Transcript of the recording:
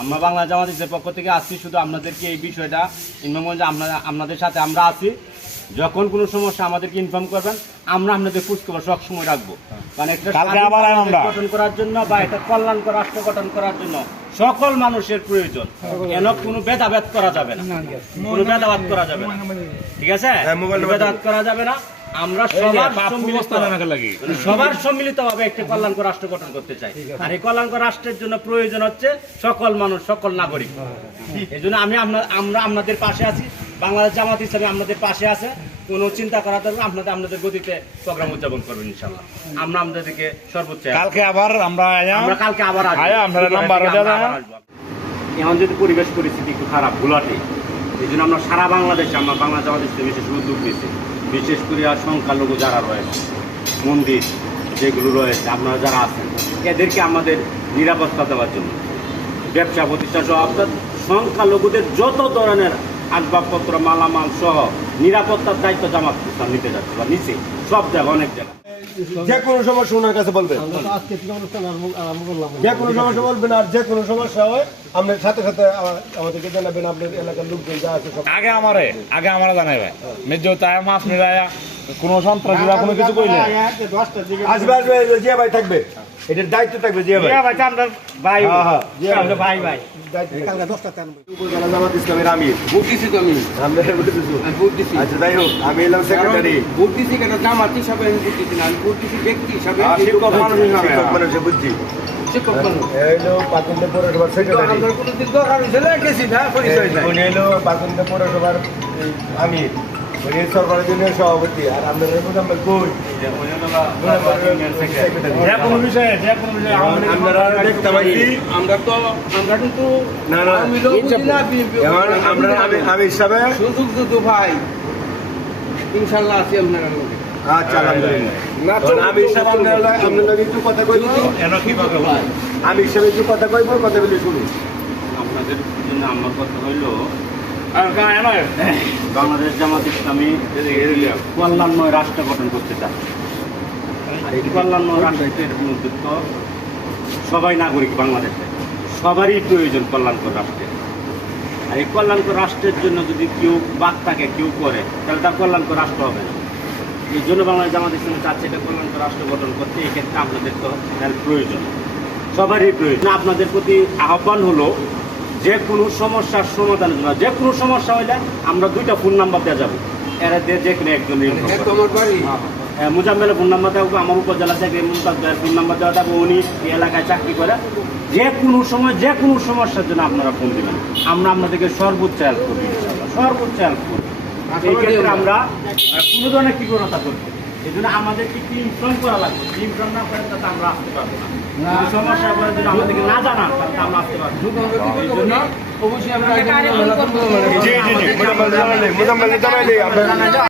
আমরা বাংলা জামাতের পক্ষ থেকে আসছি শুধু আপনাদেরকে এই বিষয়টা ইনফর্ম আপনারা আপনাদের সাথে আমরা আছি। যখন কোনো সমস্যা আমাদেরকে ইনফর্ম করবেন আমরা আপনাদের খোঁজ খবর সবসময় রাখব। কারণ একটা কালকে স্বাধীন আবার বাংলাদেশ আমরা। গঠন করার জন্য বা এটা কল্যাণকর রাষ্ট্র গঠন করার জন্য সকল মানুষের প্রয়োজন। কেন কোনো ভেদাভেদ করা যাবে না? কোনো ভেদাভেদ করা যাবে না। ঠিক আছে? কোনো ভেদাভেদ করা যাবে না। আমরা সবার সবার একটি কল্যাণকর রাষ্ট্র গঠন করতে চাই। আর এই কল্যাণকর রাষ্ট্রের জন্য প্রয়োজন হচ্ছে সকল মানুষ সকল নাগরিক। এই জন্য আমি আমরা আপনাদের পাশে আছি। বাংলাদেশ জামাত ইসলামী আপনাদের পাশে আছে। কোনো চিন্তা করা দরকার আপনাদের আপনাদের গতিতে প্রোগ্রাম উদযাপন করবেন ইনশাল্লাহ আমরা আপনাদেরকে সর্বোচ্চ কালকে আবার আমরা আমরা কালকে আবার। এখন যদি পরিবেশ পরিস্থিতি একটু খারাপ ঘোলাটে এই জন্য আমরা সারা বাংলাদেশে আমরা বাংলা জামাত ইসলামী বিশেষ উদ্যোগ নিয়েছি বিশেষ করে আর সংখ্যালঘু যারা রয়েছে, মন্দির যেগুলো রয়েছে, আপনারা যারা আছেন, এদেরকে আমাদের নিরাপত্তা দেওয়ার জন্য। ব্যবসা প্রতিষ্ঠান সহ, অর্থাৎ সংখ্যালঘুদের যত ধরনের আসবাবপত্র, মালামাল সহ নিরাপত্তার দায়িত্ব জামাত নিতে যাচ্ছে, বা নিচে, সব জায়গা অনেক জায়গা যে কোনো সমস্যা ওনার কাছে বলবেন যে কোনো সমস্যা বলবেন আর যে কোনো সমস্যা হয় আপনার সাথে সাথে আমা- আমাদেরকে জানাবেন আপনার এলাকার লোকজন যা আছে আগে আমারে আগে আমরা জানাবে মেজো তাই মাছ মিলাইয়া কোনো সন্ত্রাসী কোনো কিছু কইলে? আসবে আসবে যে জিয়া ভাই থাকবে। এটার দায়িত্ব থাকবে জিয়া ভাই। ভাই আমরা ভাই। হ্যাঁ, হ্যাঁ, জিয়া ভাই। ভাই আমির। আমি। আমরা আচ্ছা আমরা আমির উনি সরকারের জন্য সভাপতি আর আপনার মোজাম্মেল কই যে কোনো বিষয়ে যে কোনো বিষয়ে আমাদের আপনারা দেখতে পাইছি আমরা তো আমরা কিন্তু না না বুঝি না এখন আমরা আমি আমি হিসাবে সুযোগ দুটো ভাই ইনশাল্লাহ আছি আপনার আচ্ছা আলহামদুলিল্লাহ না আমি হিসাবে আপনার আপনার লগে একটু কথা কইব হয় আমি হিসাবে একটু কথা কইব কথা বলে শুনুন আপনাদের জন্য আমার কথা হইল বাংলাদেশ জামাত ইসলামী কল্যাণময় রাষ্ট্র গঠন করতে চায়। কল্যাণময় রাষ্ট্রের সবাই নাগরিক বাংলাদেশে। সবারই প্রয়োজন কল্যাণকর রাষ্ট্রের আর এই কল্যাণকর রাষ্ট্রের জন্য যদি কেউ বাদ থাকে, কেউ করে, তাহলে তার কল্যাণকর রাষ্ট্র হবে না। এই জন্য বাংলাদেশ জামাত ইসলামী চাচ্ছে এটা কল্যাণকর রাষ্ট্র গঠন করতে। এক্ষেত্রে ক্ষেত্রে আপনাদের তো প্রয়োজন। সবারই প্রয়োজন। আপনাদের প্রতি আহ্বান হলো যে কোনো সমস্যার সমাধানের জন্য যে কোনো সমস্যা হলে আমরা দুইটা ফোন নাম্বার দেওয়া যাবে। এরা দিয়ে যে কোনো একজন হ্যাঁ তোমার মুজাম্মেলের ফোন নাম্বার থাকবে আমার উপজেলা থেকে মুমতাজ ভাইয়ের ফোন নাম্বার দেওয়া থাকবে উনি এলাকায় চাকরি করে। যে কোনো সময় যে কোনো সমস্যার জন্য আপনারা ফোন দেবেন। আমরা আপনাদেরকে সর্বোচ্চ হেল্প করব সর্বোচ্চ হেল্প করব এই ক্ষেত্রে আমরা কোনো ধরনের কৃপণতা করব এই জন্য আমাদেরকে টিম ফ্রম করা লাগবে। টিম ফ্রম না করে তাতে আমরা আসতে পারব না। সমস্যা করে যদি আমাদেরকে না জানান তাহলে আমরা আসতে পারব না। অবশ্যই আমরা